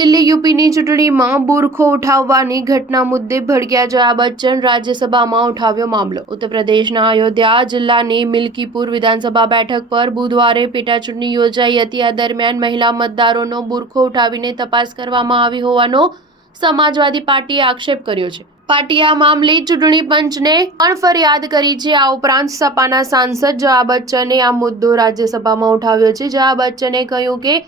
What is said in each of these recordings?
દિલ્હી યુપીની ચૂંટણીમાં બુરખો ઉઠાવવાની ઘટના મુદ્દે ભડક્યા જયા બચ્ચન રાજ્યસભામાં ઉઠાવ્યો મામલો। ઉત્તર પ્રદેશના અયોધ્યા જિલ્લાની મિલ્કીપુર વિધાનસભા બેઠક પર બુધવારે પેટાચૂંટણી યોજાઈ હતી। આ દરમિયાન મહિલા મતદારોનો બુરખો ઉઠાવીને તપાસ કરવામાં આવી હોવાનો સમાજવાદી પાર્ટીએ આક્ષેપ કર્યો છે। પાર્ટીએ આ મામલે ચૂંટણી પંચને પણ ફરિયાદ કરી છે। આ ઉપરાંત સપાના સાંસદ જયા બચ્ચને આ મુદ્દો રાજ્યસભામાં ઉઠાવ્યો છે। જયા બચ્ચને કહ્યું કે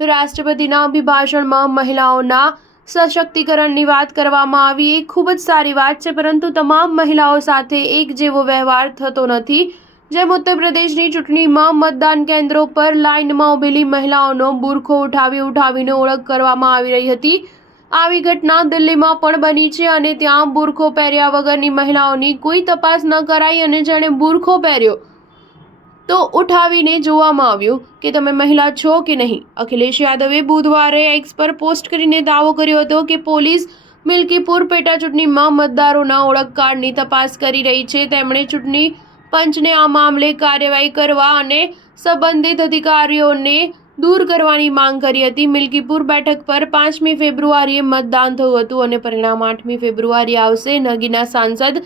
રાષ્ટ્રપતિના અભિભાષણમાં મહિલાઓના સશક્તિકરણની વાત કરવામાં આવી એ ખૂબ જ સારી વાત છે, પરંતુ તમામ મહિલાઓ સાથે એક જેવો વ્યવહાર થતો નથી। જેમ ઉત્તર પ્રદેશની ચૂંટણીમાં મતદાન કેન્દ્રો પર લાઇનમાં ઉભેલી મહિલાઓનો બુરખો ઉઠાવીને ઓળખ કરવામાં આવી રહી હતી। આવી ઘટના દિલ્હીમાં પણ બની છે અને ત્યાં બુરખો પહેર્યા વગરની મહિલાઓની કોઈ તપાસ ન કરાઈ અને જેણે બુરખો પહેર્યો તો ઉઠાવીને જોવામાં આવ્યું કે તમે મહિલા છો કે નહીં। અખિલેશ યાદવે બુધવારે એક્સ પર પોસ્ટ કરીને દાવો કર્યો હતો કે પોલીસ મિલ્કીપુર પેટાચૂંટણીમાં મતદારોના ઓળખ કાર્ડની તપાસ કરી રહી છે। તેમણે ચૂંટણી પંચને આ મામલે કાર્યવાહી કરવા અને સંબંધિત અધિકારીઓને દૂર કરવાની માંગ કરી હતી। મિલ્કીપુર બેઠક પર 5મી ફેબ્રુઆરીએ મતદાન થયું હતું અને પરિણામ 8મી ફેબ્રુઆરીએ આવશે। નગીના સાંસદ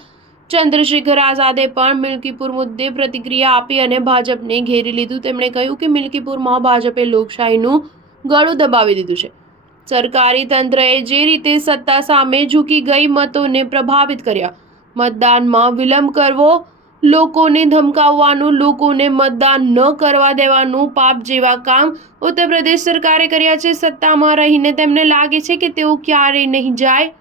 ચંદ્રશેખર આઝાદે પણ મિલ્કીપુર મુદ્દે પ્રતિક્રિયા આપી અને ભાજપને ઘેરી લીધું। તેમણે કહ્યું કે મિલ્કીપુરમાં ભાજપે લોકશાહીનું ગળું દબાવી દીધું છે। સરકારી તંત્રએ જે રીતે સત્તા સામે ઝૂકી ગઈ મતોને પ્રભાવિત કર્યા, મતદાનમાં વિલંબ કરવો, લોકોને ધમકાવવાનું, લોકોને મતદાન ન કરવા દેવાનું પાપ જેવા કામ ઉત્તર પ્રદેશ સરકારે કર્યા છે। સત્તામાં રહીને તેમને લાગે છે કે તેઓ ક્યારેય નહીં જાય,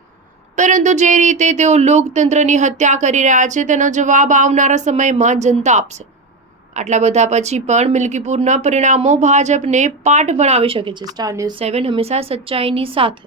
પરંતુ જે રીતે તેઓ લોકતંત્રની હત્યા કરી રહ્યા છે તેનો જવાબ આવનારા સમયમાં જનતા આપશે। આટલા બધા પછી પણ મિલ્કીપુરના પરિણામો ભાજપને પાઠ ભણાવી શકે છે। સ્ટાર ન્યૂઝ 7 હંમેશા સચ્ચાઈની સાથે।